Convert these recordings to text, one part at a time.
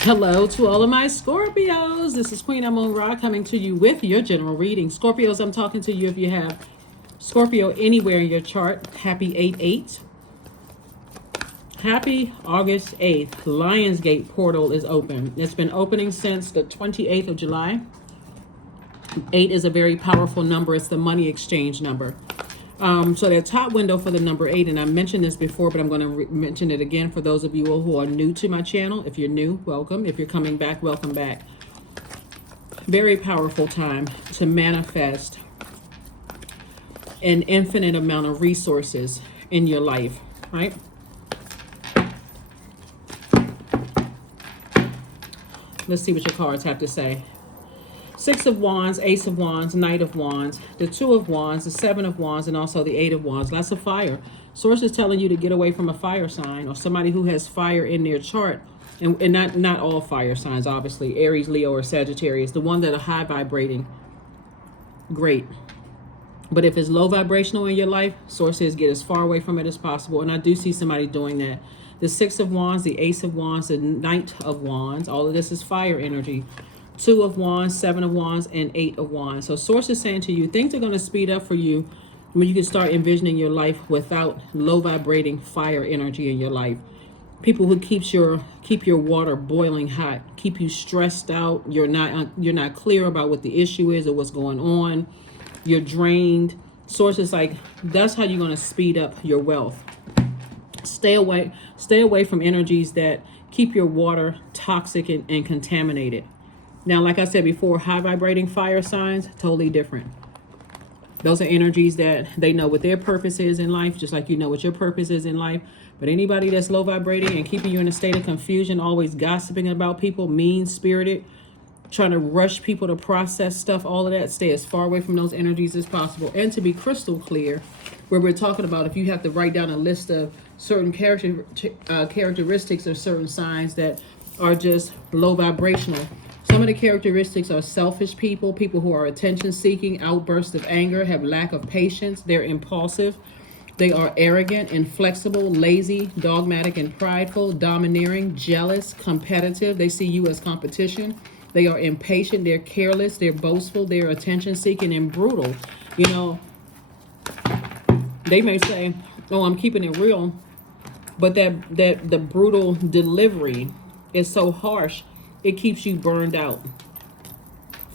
Hello to all of my Scorpios. This is Queen Amun Ra coming to you with your general reading. Scorpios, I'm talking to you if you have Scorpio anywhere in your chart. Happy 8/8. Happy August 8th. Lionsgate portal is open. It's been opening since the 28th of July. 8 is a very powerful number. It's the money exchange number. So the top window for the number 8, and I mentioned this before, but I'm going to mention it again for those of you who are new to my channel. If you're new, welcome. If you're coming back, welcome back. Very powerful time to manifest an infinite amount of resources in your life, right? Let's see what your cards have to say. Six of Wands, Ace of Wands, Knight of Wands, the Two of Wands, the Seven of Wands, and also the Eight of Wands. Lots of fire. Source is telling you to get away from a fire sign or somebody who has fire in their chart. And not all fire signs, obviously. Aries, Leo, or Sagittarius. The one that are high vibrating, great. But if it's low vibrational in your life, source says get as far away from it as possible. And I do see somebody doing that. The Six of Wands, the Ace of Wands, the Knight of Wands. All of this is fire energy. Two of Wands, Seven of Wands, and Eight of Wands. So source is saying to you, things are going to speed up for you when you can start envisioning your life without low vibrating fire energy in your life. People who keep your water boiling hot, keep you stressed out. You're not clear about what the issue is or what's going on. You're drained. Source is like, that's how you're going to speed up your wealth. Stay away from energies that keep your water toxic and contaminated. Now, like I said before, high vibrating fire signs, totally different. Those are energies that they know what their purpose is in life, just like you know what your purpose is in life. But anybody that's low vibrating and keeping you in a state of confusion, always gossiping about people, mean-spirited, trying to rush people to process stuff, all of that, stay as far away from those energies as possible. And to be crystal clear, where we're talking about if you have to write down a list of certain characteristics or certain signs that are just low vibrational. Some of the characteristics are selfish people, people who are attention seeking, outbursts of anger, have lack of patience, they're impulsive, they are arrogant, inflexible, lazy, dogmatic and prideful, domineering, jealous, competitive, they see you as competition, they are impatient, they're careless, they're boastful, they're attention seeking and brutal. You know, they may say, oh, I'm keeping it real, but that the brutal delivery is so harsh. It keeps you burned out,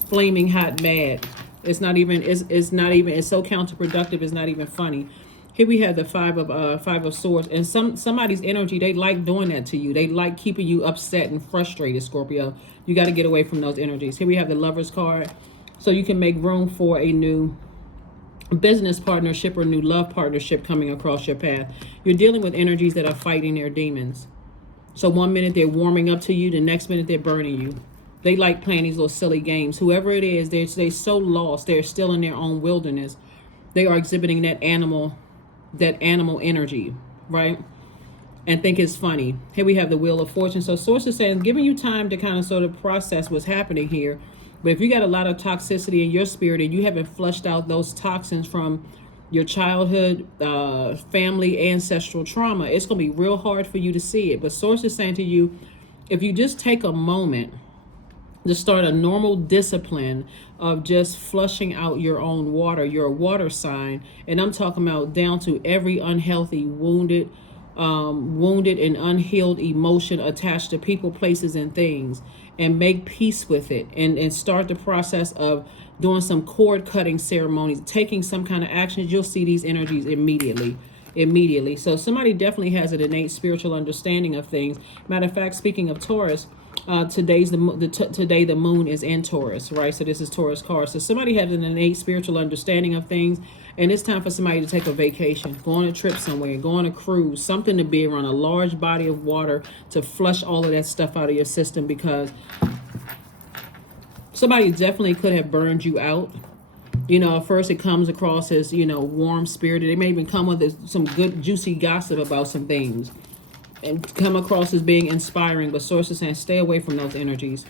flaming hot, mad. It's so counterproductive. It's not even funny. Here we have the five of swords, and somebody's energy. They like doing that to you. They like keeping you upset and frustrated, Scorpio. You got to get away from those energies. Here we have the Lovers card, so you can make room for a new business partnership or new love partnership coming across your path. You're dealing with energies that are fighting their demons. So one minute they're warming up to you, the next minute they're burning you. They like playing these little silly games. Whoever it is, they're so lost. They're still in their own wilderness. They are exhibiting that animal energy, right? And think it's funny. Here we have the Wheel of Fortune. So source is saying, giving you time to kind of sort of process what's happening here. But if you got a lot of toxicity in your spirit and you haven't flushed out those toxins from your childhood, family, ancestral trauma, it's going to be real hard for you to see it. But source is saying to you, if you just take a moment to start a normal discipline of just flushing out your own water, you're a water sign, and I'm talking about down to every unhealthy, wounded and unhealed emotion attached to people, places, and things, and make peace with it, and start the process of doing some cord cutting ceremonies, taking some kind of actions, you'll see these energies immediately. So somebody definitely has an innate spiritual understanding of things. Matter of fact, speaking of Taurus, today the moon is in Taurus, right? So this is Taurus card. So somebody has an innate spiritual understanding of things, and it's time for somebody to take a vacation, go on a trip somewhere, go on a cruise, something to be around a large body of water to flush all of that stuff out of your system, because somebody definitely could have burned you out. You know, at first it comes across as, you know, warm spirited. They may even come with some good juicy gossip about some things and come across as being inspiring, but sources saying stay away from those energies,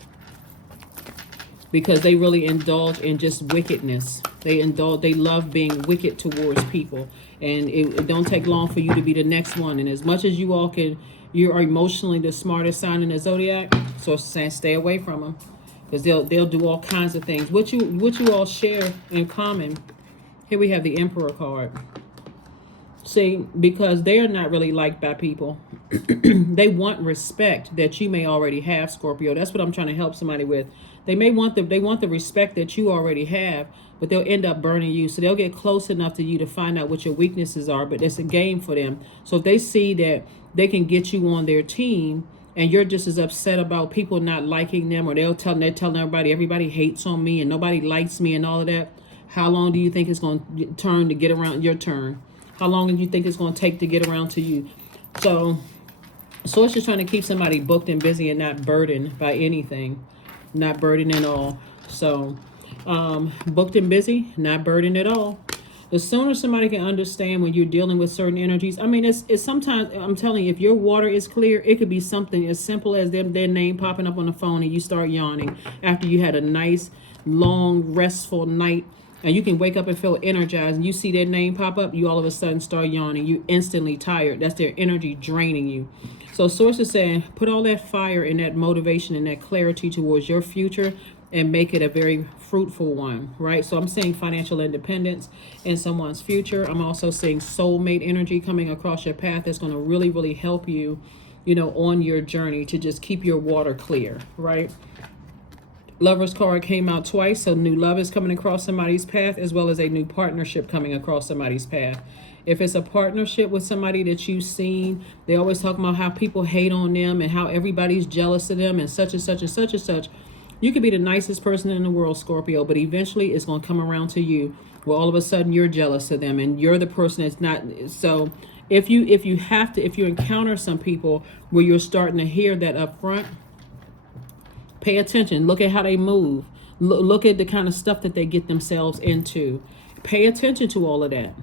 because they really indulge in just wickedness. They love being wicked towards people, and it don't take long for you to be the next one. And as much as you are emotionally the smartest sign in the zodiac, Source is saying stay away from them, because they'll do all kinds of things. What you all share in common. Here we have the Emperor card. See, because they are not really liked by people. They want respect that you may already have, Scorpio. That's what I'm trying to help somebody with. They want the respect that you already have, but they'll end up burning you. So they'll get close enough to you to find out what your weaknesses are, but it's a game for them. So if they see that they can get you on their team and you're just as upset about people not liking them, or they're telling everybody hates on me and nobody likes me and all of that, how long do you think it's going to get around your turn? How long do you think it's going to take to get around to you? So Source is trying to keep somebody booked and busy and not burdened by anything. Not burdened at all. So booked and busy, not burdened at all. The sooner somebody can understand when you're dealing with certain energies. I mean, it's sometimes, I'm telling you, if your water is clear, it could be something as simple as their name popping up on the phone and you start yawning after you had a nice, long, restful night. And you can wake up and feel energized, and you see their name pop up, you all of a sudden start yawning. You instantly tired. That's their energy draining you. So Source is saying, put all that fire and that motivation and that clarity towards your future and make it a very fruitful one, right? So I'm seeing financial independence in someone's future. I'm also seeing soulmate energy coming across your path that's going to really, really help you, on your journey to just keep your water clear, right? Lover's card came out twice, so new love is coming across somebody's path, as well as a new partnership coming across somebody's path. If it's a partnership with somebody that you've seen, they always talk about how people hate on them and how everybody's jealous of them and such and such and such and such. You could be the nicest person in the world, Scorpio, but eventually it's going to come around to you where all of a sudden you're jealous of them and you're the person that's not. So if you encounter some people where you're starting to hear that up front, pay attention. Look at how they move. Look at the kind of stuff that they get themselves into. Pay attention to all of that.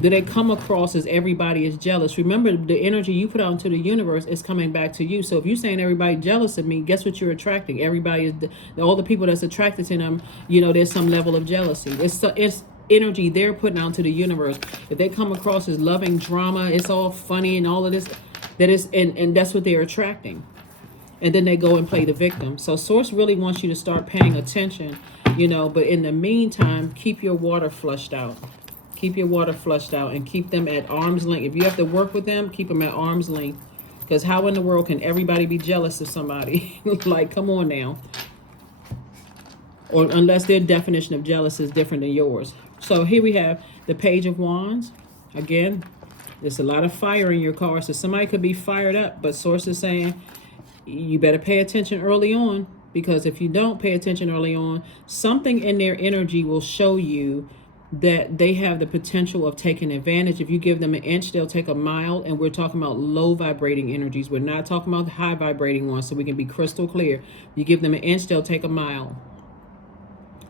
Do they come across as everybody is jealous? Remember, the energy you put out into the universe is coming back to you. So if you're saying everybody jealous of me, guess what you're attracting? Everybody is all the people that's attracted to them. There's some level of jealousy. It's energy they're putting out to the universe. If they come across as loving drama, it's all funny and all of this. And that's what they're attracting. And then they go and play the victim. So Source really wants you to start paying attention, but in the meantime, keep your water flushed out. Keep your water flushed out and keep them at arm's length. If you have to work with them, keep them at arm's length. Because how in the world can everybody be jealous of somebody? Like, come on now. Or unless their definition of jealous is different than yours. So here we have the Page of Wands. Again, there's a lot of fire in your card. So somebody could be fired up, but Source is saying, you better pay attention early on, because if you don't pay attention early on, something in their energy will show you that they have the potential of taking advantage. If you give them an inch, they'll take a mile. And we're talking about low vibrating energies. We're not talking about the high vibrating ones, so we can be crystal clear. You give them an inch, they'll take a mile.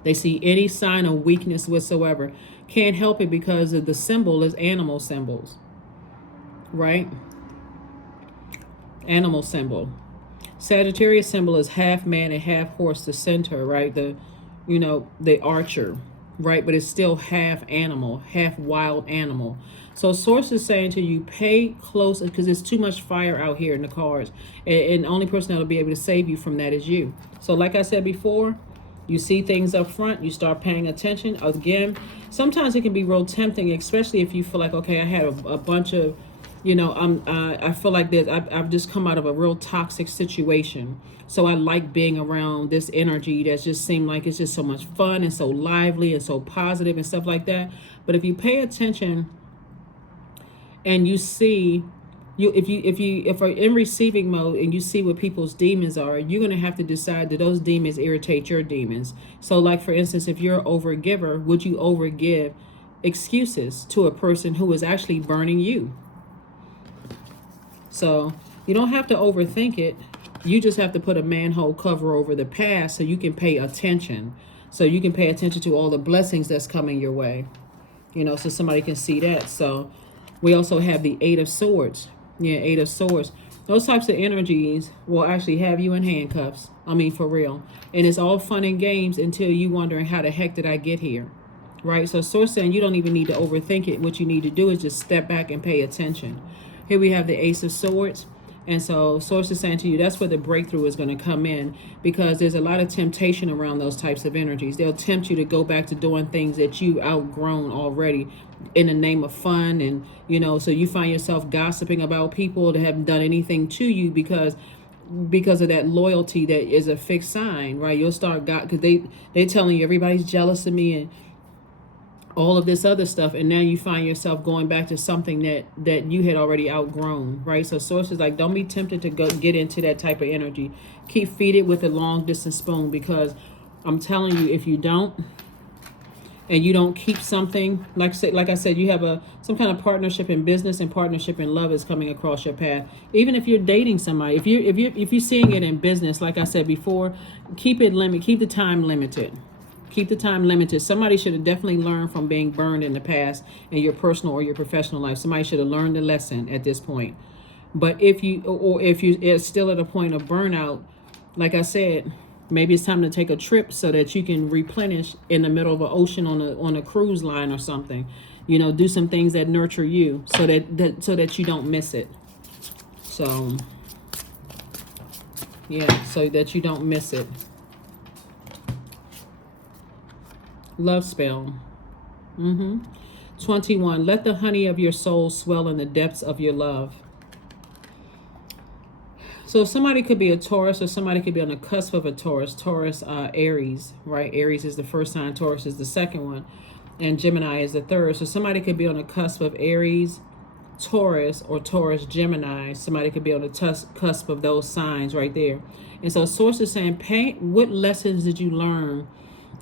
They see any sign of weakness whatsoever. Can't help it because of the symbol is animal symbols, right? Animal symbol. Sagittarius symbol is half man and half horse, the center, right? The archer, right? But it's still half animal, half wild animal. So Source is saying to you, pay close, because there's too much fire out here in the cards. And the only person that'll be able to save you from that is you. So like I said before, you see things up front, you start paying attention. Again, sometimes it can be real tempting, especially if you feel like, okay, I had a bunch of, I feel like this. I've just come out of a real toxic situation. So I like being around this energy that just seemed like it's just so much fun and so lively and so positive and stuff like that. But if you pay attention and you see, if you're in receiving mode and you see what people's demons are, you're going to have to decide, that those demons irritate your demons. So like, for instance, if you're an overgiver, would you overgive excuses to a person who is actually burning you? So you don't have to overthink it. You just have to put a manhole cover over the past so you can pay attention. So you can pay attention to all the blessings that's coming your way. So somebody can see that. So we also have the Eight of Swords. Yeah, Eight of Swords. Those types of energies will actually have you in handcuffs. I mean, for real. And it's all fun and games until you wondering, how the heck did I get here? Right? So Source saying you don't even need to overthink it. What you need to do is just step back and pay attention. Here we have the Ace of Swords. And so source is saying to you, that's where the breakthrough is going to come in, because there's a lot of temptation around those types of energies. They'll tempt you to go back to doing things that you outgrown already in the name of fun. And, you know, so you find yourself gossiping about people that haven't done anything to you because of that loyalty that is a fixed sign, right? You'll start because they're telling you everybody's jealous of me and all of this other stuff, and now you find yourself going back to something that you had already outgrown, right? So source is like, don't be tempted to go get into that type of energy. Feed it with a long distance spoon, because I'm telling you, if you don't, and you don't keep something, like I said, you have some kind of partnership in business and partnership in love is coming across your path. Even if you're dating somebody, if you're seeing it in business, like I said before, keep the time limited. Keep the time limited. Somebody should have definitely learned from being burned in the past in your personal or your professional life. Somebody should have learned the lesson at this point. But if you are still at a point of burnout, like I said, maybe it's time to take a trip so that you can replenish in the middle of an ocean on a cruise line or something. You know, do some things that nurture you so that you don't miss it. So yeah, so that you don't miss it. Love spell. 21. Let the honey of your soul swell in the depths of your love. So somebody could be a Taurus, or somebody could be on the cusp of a Taurus. Taurus, Aries, right? Aries is the first sign. Taurus is the second one. And Gemini is the third. So somebody could be on the cusp of Aries, Taurus, or Taurus, Gemini. Somebody could be on the cusp of those signs right there. And so source is saying, what lessons did you learn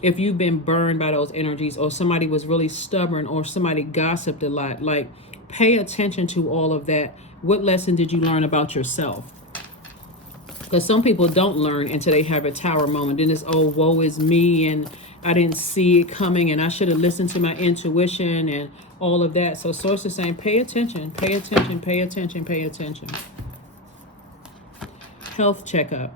if you've been burned by those energies, or somebody was really stubborn, or somebody gossiped a lot? Like, pay attention to all of that. What lesson did you learn about yourself? Because some people don't learn until they have a tower moment. Then it's, oh, woe is me, and I didn't see it coming, and I should have listened to my intuition and all of that. So source is saying, pay attention, pay attention, pay attention, pay attention. Health checkup.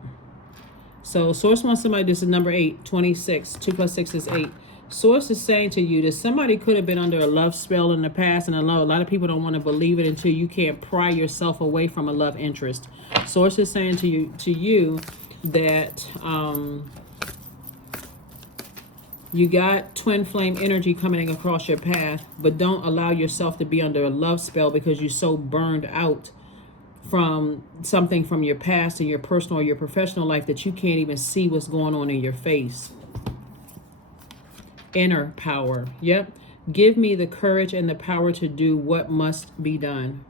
So source wants somebody, this is number 8, 26. 2 plus 6 is 8. Source is saying to you that somebody could have been under a love spell in the past, and a lot of people don't want to believe it until you can't pry yourself away from a love interest. Source is saying to you that you got twin flame energy coming across your path, but don't allow yourself to be under a love spell because you're so burned out from something from your past and your personal or your professional life that you can't even see what's going on in your face. Inner power. Yep. Give me the courage and the power to do what must be done.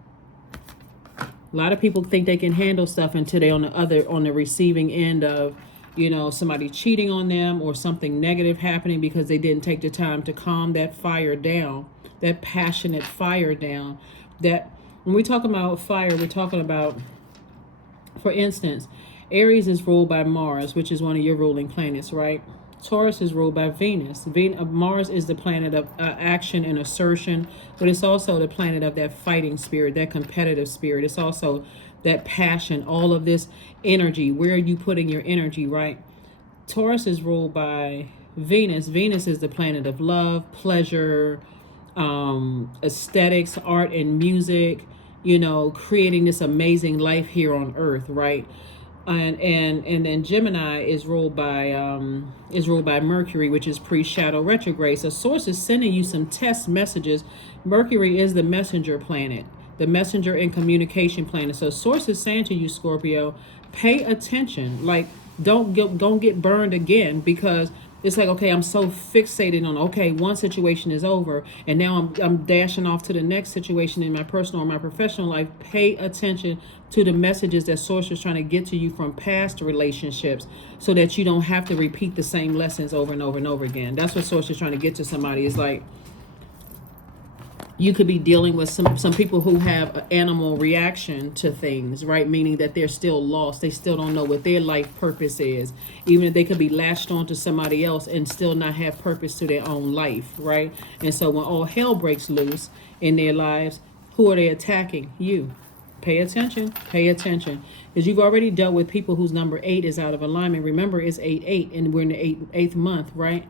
A lot of people think they can handle stuff until they're on the receiving end of, you know, somebody cheating on them or something negative happening because they didn't take the time to calm that fire down, that passionate fire down. That when we talk about fire, we're talking about, for instance, Aries is ruled by Mars, which is one of your ruling planets, right? Taurus is ruled by Venus. Mars is the planet of action and assertion, but it's also the planet of that fighting spirit, that competitive spirit. It's also that passion, all of this energy. Where are you putting your energy, right? Taurus is ruled by Venus. Venus is the planet of love, pleasure, aesthetics, art and music, you know, creating this amazing life here on earth, right? And then Gemini is ruled by Mercury, which is pre-shadow retrograde. So source is sending you some test messages. Mercury is the messenger planet, the messenger and communication planet. So source is saying to you, Scorpio, pay attention. Like, don't get burned again, because it's like, okay, I'm so fixated on, okay, one situation is over, and now I'm dashing off to the next situation in my personal or my professional life. Pay attention to the messages that source is trying to get to you from past relationships, so that you don't have to repeat the same lessons over and over and over again. That's what source is trying to get to somebody. Is like, you could be dealing with some people who have an animal reaction to things, right? Meaning that they're still lost. They still don't know what their life purpose is. Even if they could be latched on to somebody else and still not have purpose to their own life, right? And so when all hell breaks loose in their lives, who are they attacking? You. Pay attention. Pay attention. Because you've already dealt with people whose number 8 is out of alignment. Remember, it's 8-8, and we're in the eighth month, right?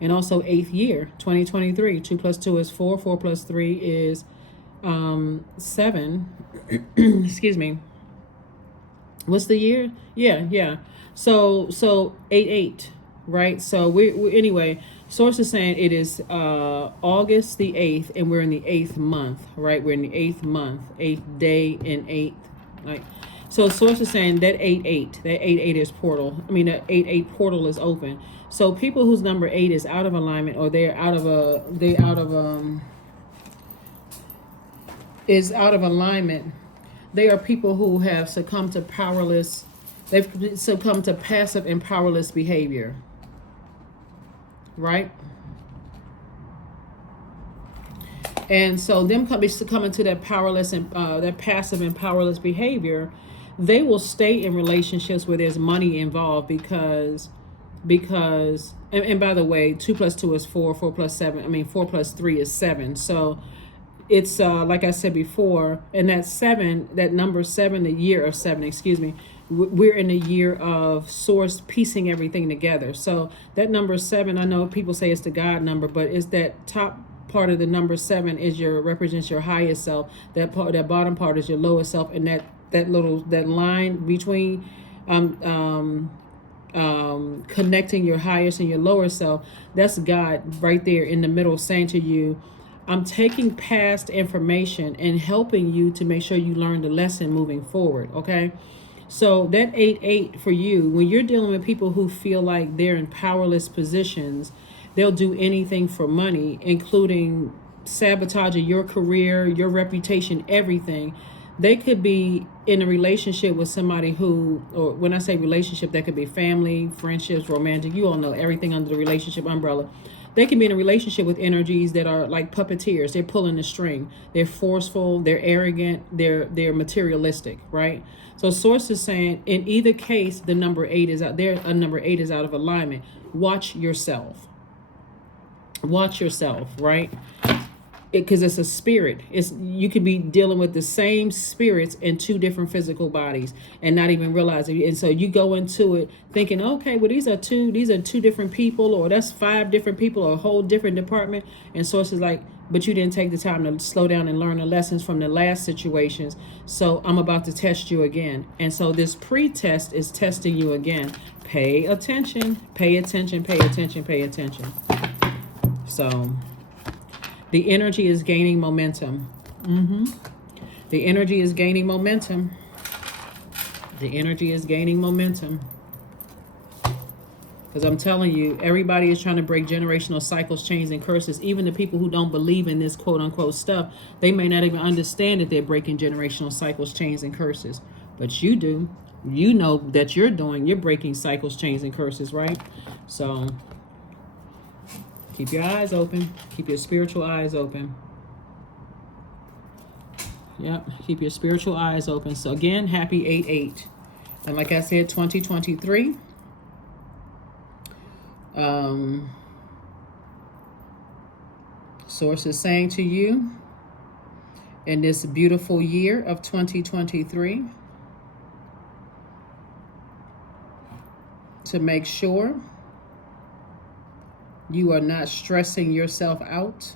And also 8th year, 2023. 2 plus 2 is 4. 4 plus 3 is 7. Excuse me. What's the year? Yeah. So 8/8, right? So we anyway. Source is saying it is August the 8th, and we're in the 8th month, right? We're in the 8th month, 8th day, and 8th, like. So source is saying that 8/8, that 8/8 is portal. I mean, that 8/8 portal is open. So people whose number 8 is out of alignment, or they out of is out of alignment. They are people who have succumbed to powerless, they've succumbed to passive and powerless behavior, right? And so them succumbing to that powerless and that passive and powerless behavior, they will stay in relationships where there's money involved because and by the way, 2 plus 2 is 4, 4 plus 7, I mean 4 plus 3 is 7. So it's like I said before, and that 7, that number 7, the year of 7, excuse me, we're in the year of source piecing everything together. So that number 7, I know people say it's the God number, but it's that top part of the number 7 is represents your highest self. That part, that bottom part is your lowest self, and that line between connecting your highest and your lower self, that's God right there in the middle saying to you, I'm taking past information and helping you to make sure you learn the lesson moving forward, okay? So that 8/8 for you, when you're dealing with people who feel like they're in powerless positions, they'll do anything for money, including sabotaging your career, your reputation, everything. They could be in a relationship with somebody who, or when I say relationship, that could be family, friendships, romantic, you all know everything under the relationship umbrella. They can be in a relationship with energies that are like puppeteers. They're pulling the string. They're forceful. They're arrogant. They're materialistic, right? So source is saying in either case, the number 8 is out there. A number 8 is out of alignment. Watch yourself. Watch yourself, right? Because it's a spirit. You could be dealing with the same spirits in 2 different physical bodies and not even realize it. And so you go into it thinking, okay, well these are two different people, or that's 5 different people, or a whole different department. And source is like, but you didn't take the time to slow down and learn the lessons from the last situations. So I'm about to test you again. And so this pre-test is testing you again. Pay attention, pay attention, pay attention, pay attention. So the energy is gaining momentum. The energy is gaining momentum. The energy is gaining momentum. Because I'm telling you, everybody is trying to break generational cycles, chains, and curses. Even the people who don't believe in this quote unquote stuff, they may not even understand that they're breaking generational cycles, chains, and curses. But you do. You know that you're breaking cycles, chains, and curses, right? So keep your eyes open. Keep your spiritual eyes open. Yep, keep your spiritual eyes open. So again, happy 8/8. And like I said, 2023. Source is saying to you, in this beautiful year of 2023, to make sure you are not stressing yourself out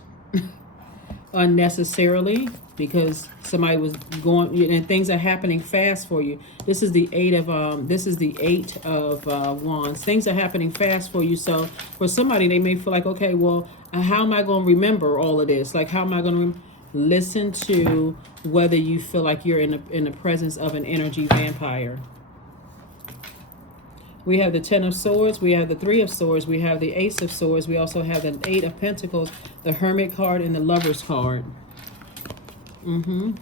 unnecessarily because somebody was going and things are happening fast for you. This is the 8 of wands. Things are happening fast for you. So for somebody, they may feel like, okay, well, how am I going to remember all of this? Like, how am I going to listen to whether you feel like you're in the presence of an energy vampire? We have the 10 of Swords. We have the 3 of Swords. We have the Ace of Swords. We also have the 8 of Pentacles, the Hermit card, and the Lover's card.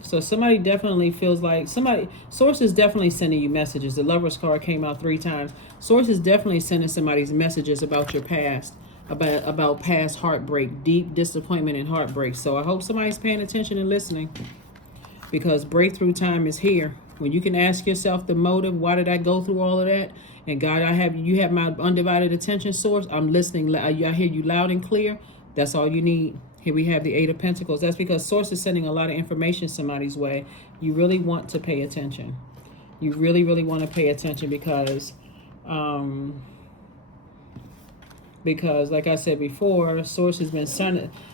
So somebody definitely feels like Source is definitely sending you messages. The Lover's card came out 3 times. Source is definitely sending somebody's messages about your past, about past heartbreak, deep disappointment and heartbreak. So I hope somebody's paying attention and listening, because breakthrough time is here. When you can ask yourself the motive, why did I go through all of that? And God, you have my undivided attention, Source. I'm listening. I hear you loud and clear. That's all you need. Here we have the 8 of Pentacles. That's because Source is sending a lot of information somebody's way. You really want to pay attention. You really, really want to pay attention because like I said before, Source has been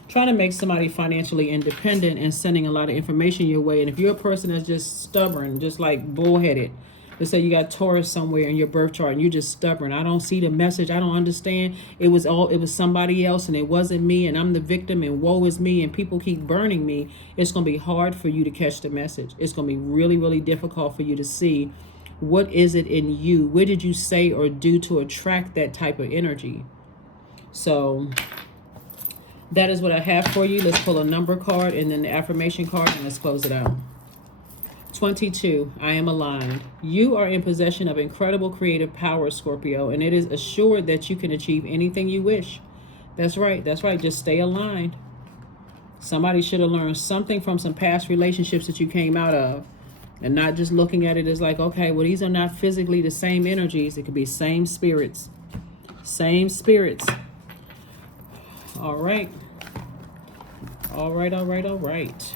trying to make somebody financially independent and sending a lot of information your way. And if you're a person that's just stubborn, just like bullheaded, Let's say you got Taurus somewhere in your birth chart and you're just stubborn. I don't see the message. I don't understand. It was somebody else and it wasn't me, and I'm the victim and woe is me and people keep burning me. It's going to be hard for you to catch the message. It's going to be really, really difficult for you to see what is it in you. What did you say or do to attract that type of energy? So that is what I have for you. Let's pull a number card and then the affirmation card, and let's close it out. 22, I am aligned. You are in possession of incredible creative power, Scorpio, and it is assured that you can achieve anything you wish. That's right. That's right. Just stay aligned. Somebody should have learned something from some past relationships that you came out of, and not just looking at it as like, okay, well, these are not physically the same energies. It could be same spirits. Same spirits. All right. All right, all right, all right.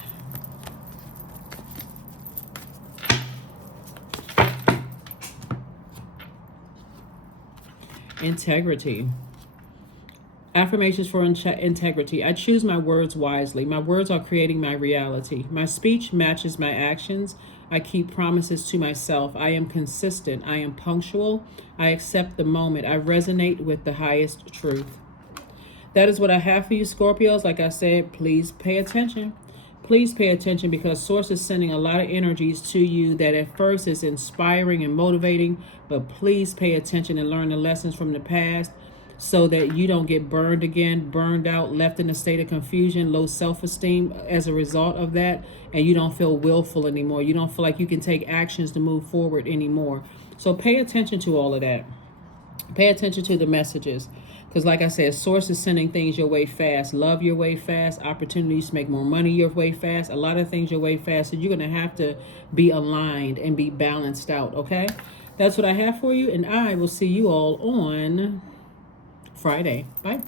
Integrity. Affirmations for integrity. I choose my words wisely. My words are creating my reality. My speech matches my actions. I keep promises to myself. I am consistent. I am punctual. I accept the moment. I resonate with the highest truth. That is what I have for you, Scorpios. Like I said, please pay attention. Please pay attention, because Source is sending a lot of energies to you that at first is inspiring and motivating, but please pay attention and learn the lessons from the past so that you don't get burned again, burned out, left in a state of confusion, low self-esteem as a result of that, and you don't feel willful anymore. You don't feel like you can take actions to move forward anymore. So pay attention to all of that. Pay attention to the messages. Because like I said, Source is sending things your way fast. Love your way fast. Opportunities to make more money your way fast. A lot of things your way fast. So you're going to have to be aligned and be balanced out, okay? That's what I have for you. And I will see you all on Friday. Bye.